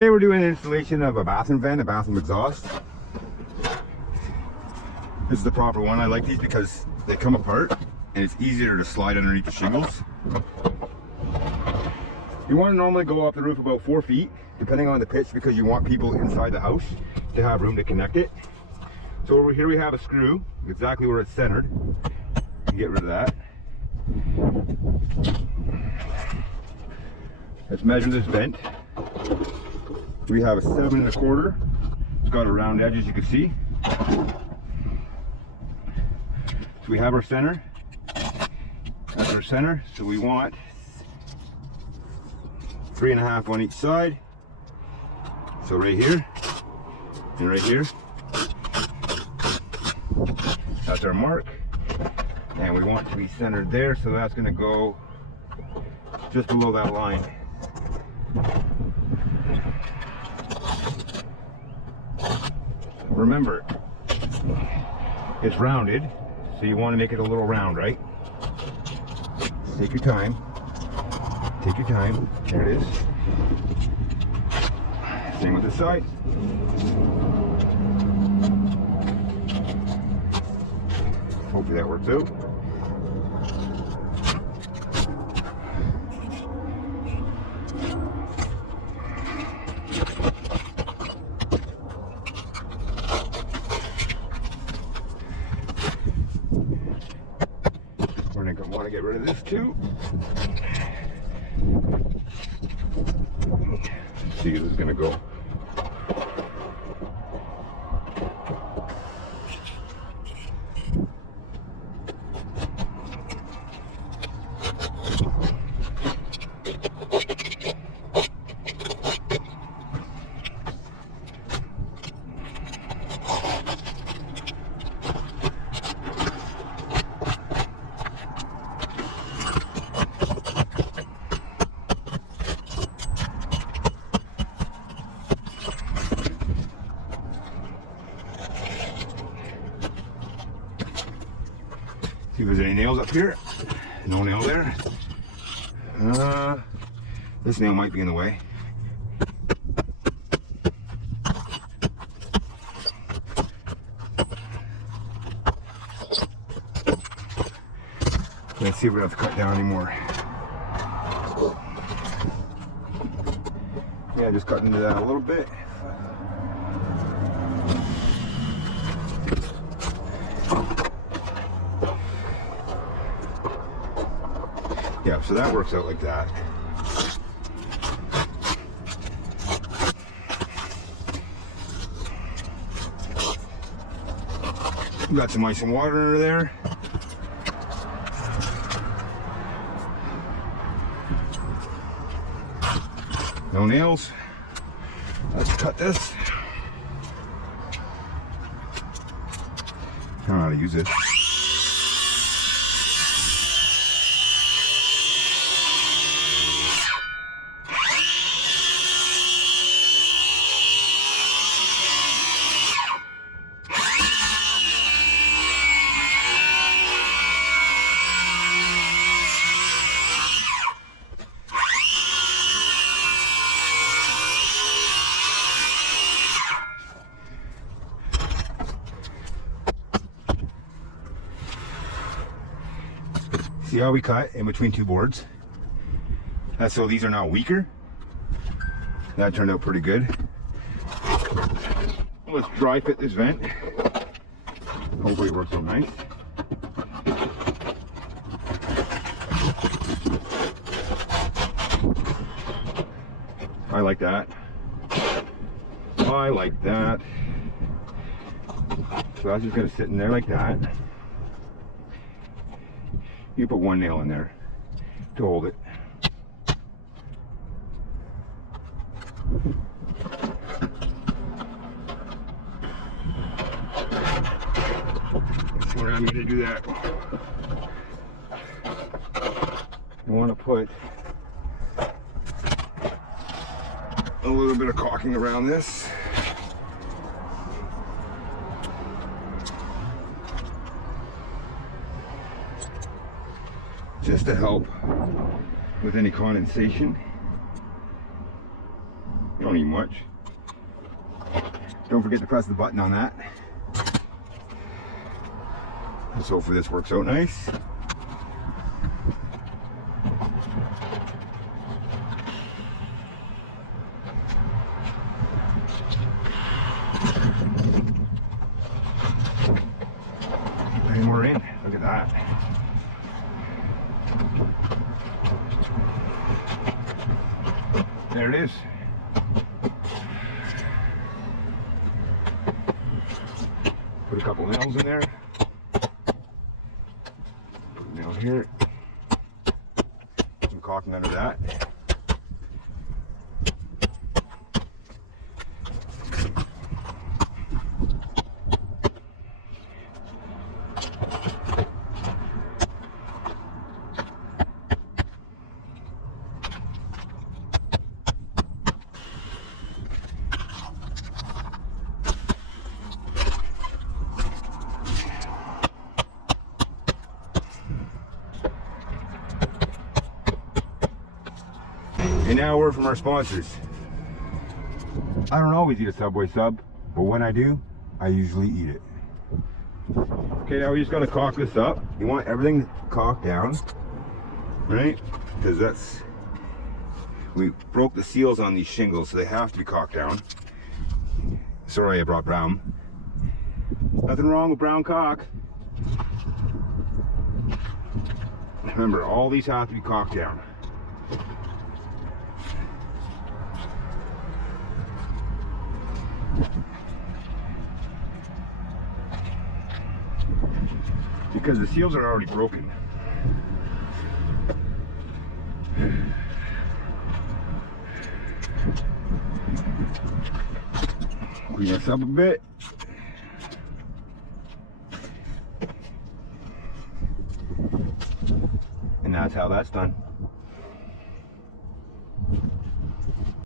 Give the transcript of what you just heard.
Today we're doing an installation of a bathroom vent, a bathroom exhaust. This is the proper one. I like these because they come apart and it's easier to slide underneath the shingles. You want to normally go up the roof about 4 feet, depending on the pitch, because you want people inside the house to have room to connect it. So over here we have a screw, exactly where it's centered. You can get rid of that. Let's measure this vent. We have a 7 1/4. It's got a round edge, as you can see. So we have our center. That's our center. So we want 3 1/2 on each side. So right here and right here. That's our mark. And we want to be centered there, so that's going to go just below that line. Remember, it's rounded, so you want to make it a little round, right? Take your time. Take your time. There it is. Same with this side. Hopefully that works out. We're going to want to get rid of this too. Let's see, this is going to go. See if there's any nails up here. No nail there. This nail might be in the way. Let's see if we have to cut down anymore. Yeah, just cut into that a little bit. Yeah, so that works out like that. Got some ice and water under there. No nails. Let's cut this. I don't know how to use it. See how we cut in between two boards? That's so these are now weaker. That turned out pretty good. Let's dry fit this vent. Hopefully it works out nice. I like that. I like that. So that's just gonna sit in there like that. You put one nail in there to hold it. Let's see where I'm going to do that. You want to put a little bit of caulking around this. Just to help with any condensation. don't need much. Don't forget to press the button on that. Let's hope this works out nice. And we're in. Look at that. There it is. Put a couple nails in there. Put a nail here. Some caulking under that. And now a word from our sponsors. I don't always eat a Subway sub, but when I do, I usually eat it. Okay, now we just gotta caulk this up. You want everything caulked down, right? Because we broke the seals on these shingles, so they have to be caulked down. Sorry I brought brown. Nothing wrong with brown caulk. Remember, all these have to be caulked down. Because the seals are already broken. Clean this up a bit. And that's how that's done.